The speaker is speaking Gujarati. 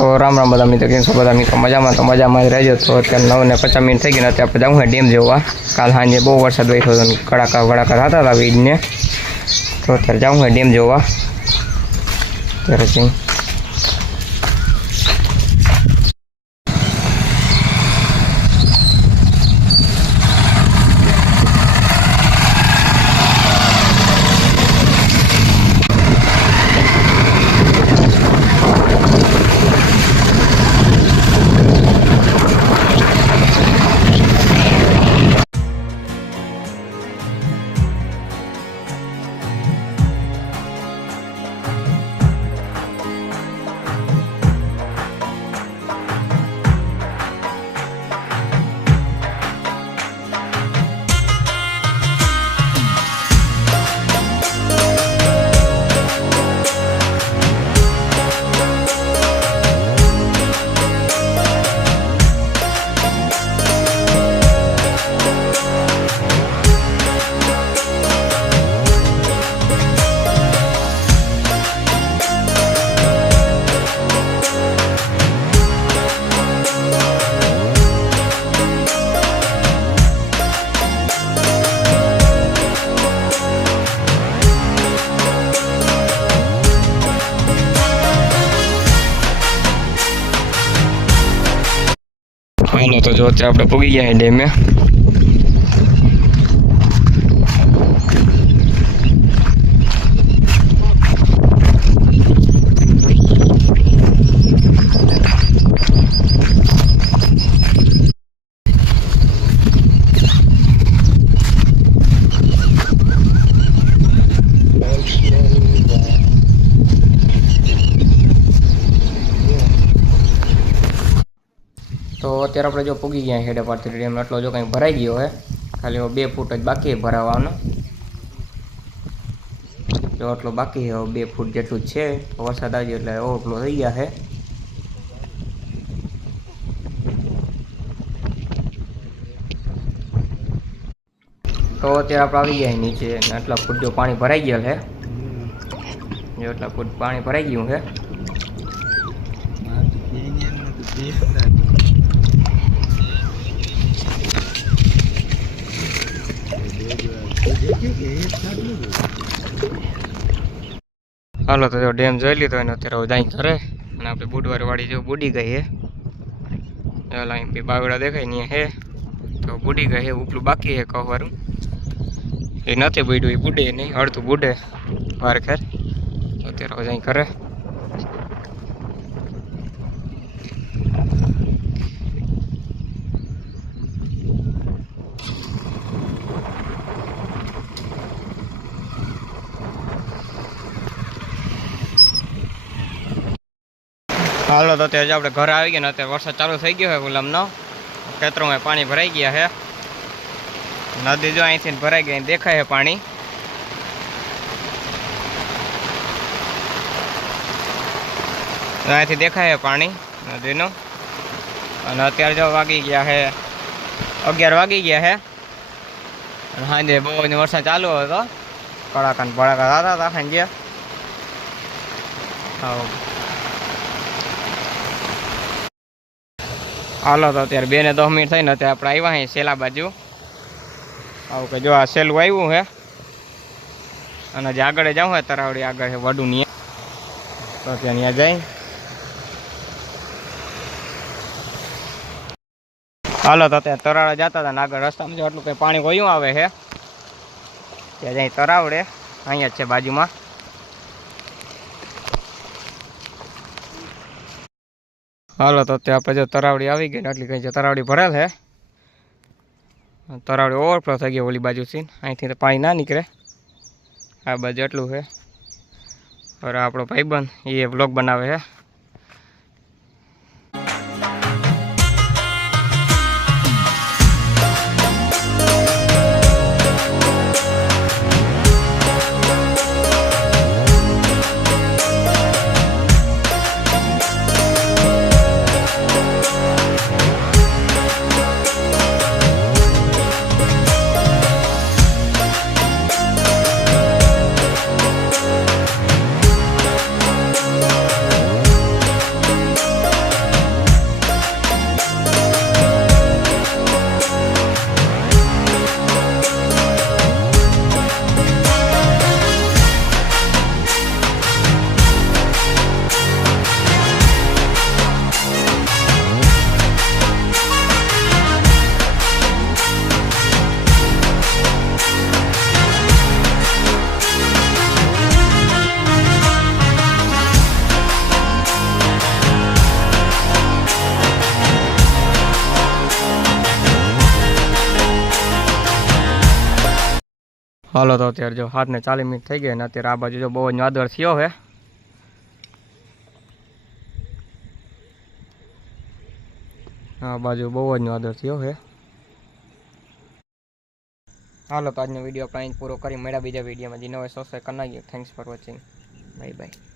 તો રામ રામ બધા મિત્રો, કેમ છો બધા મિત્રો? મજામાં તો મજામાં જ રહેજો. તો અત્યારે 9:50 મિનિટ થઈ ગઈ ને અત્યારે આપણે જવું ડેમ જોવા. કાલ સાંજે બહુ વરસાદ બેઠો હતો, કડાકા વડાકા થતા હતા વીજને. તો અત્યારે જવું ડેમ જોવા. ત્યારે હાલો તો જો અત્યારે આપણે પૂગી ગયા ડેમે. તો અત્યારે આપણે જો પૂગી ગયા હેડે પારથી ડેમ. એટલો જો કંઈ ભરાઈ ગયો હે, ખાલી 2 ફૂટ જ બાકી ભરાવાનો. જો એટલો બાકી છે, 2 ફૂટ જેટલું જ છે. વરસાદ આવી એટલે ઓવરફ્લો થઈ ગયા છે. તો અત્યારે આપણે આવી ગયા નીચે, આટલા ફૂટ જો પાણી ભરાઈ ગયા છે. જો એટલા ફૂટ પાણી ભરાઈ ગયું છે. હાલો તો જો ડેમ જોઈ લીધો એને અત્યારે જાય ઘરે. અને આપણે બુડવાર વાળી જો બુડી ગઈ હે. લાઈન બી બાવડા દેખાય નહીં હે, તો બુડી ગઈ હે. ઉપલું બાકી હે કહેવાનું, એ નથી બુડ્યું, એ બુડે નહીં, અડધું બુડે વાર ખેર. અત્યારે જાય ઘરે. હાલો તો અત્યારે આપણે ઘરે આવી ગયા ને અત્યારે વરસાદ ચાલુ થઈ ગયો છે. ગુલામનો ખેતરોમાં પાણી ભરાઈ ગયા છે. નદી જો અહીંથી ભરાઈ ગઈ, દેખાય છે પાણી. અહીંથી દેખાય છે પાણી નદીનું. અને અત્યારે જો વાગી ગયા છે 11 વાગી ગયા છે. અને સાંજે બહુ વરસાદ ચાલુ હતો, કડાકા ને ભડાકા થતા હતા સાંજે. હાલો તો અત્યારે 2 ને 10 મિનિટ થઈને અત્યારે આપણે આવ્યા અહીં સેલા બાજુ. આવું કે જો આ સેલું આવ્યું છે. અને જે આગળ જવું હોય તરાવડી આગળ છે વડુની, તો ત્યાં ત્યાં જાય. હાલો તો અત્યારે તરાવડે જતા હતા ને આગળ રસ્તામાં જો આટલું કંઈ પાણી વયું આવે છે. ત્યાં જાય તરાવડે, અહીંયા જ છે બાજુમાં. હાલો તો અત્યારે આપણે જો તરાવડી આવી ગઈ ને એટલી કંઈ જો તરાવડી ભરેલ છે. તરાવડી ઓવરફ્લો થઈ ગઈ ઓલી બાજુથી. અહીંથી તો પાણી ના નીકળે. આ બાજુ એટલું છે. હવે આપણો ભાઈબંધ એ વ્લોગ બનાવે છે. હાલો તો અત્યારે જો 7:40 મિનિટ થઈ ગઈ અને અત્યારે આ બાજુ જો બહુ જ વાદળ થયો હે. આ બાજુ બહુ જ વાદળ થયો હે. હાલો તો આજનો વિડીયો આપણે અહીં પૂરો કરી મળ્યા બીજા વિડીયોમાં. જે નવો સબસ્ક્રાઈબ કરી નાખજો. Thanks for watching. Bye bye.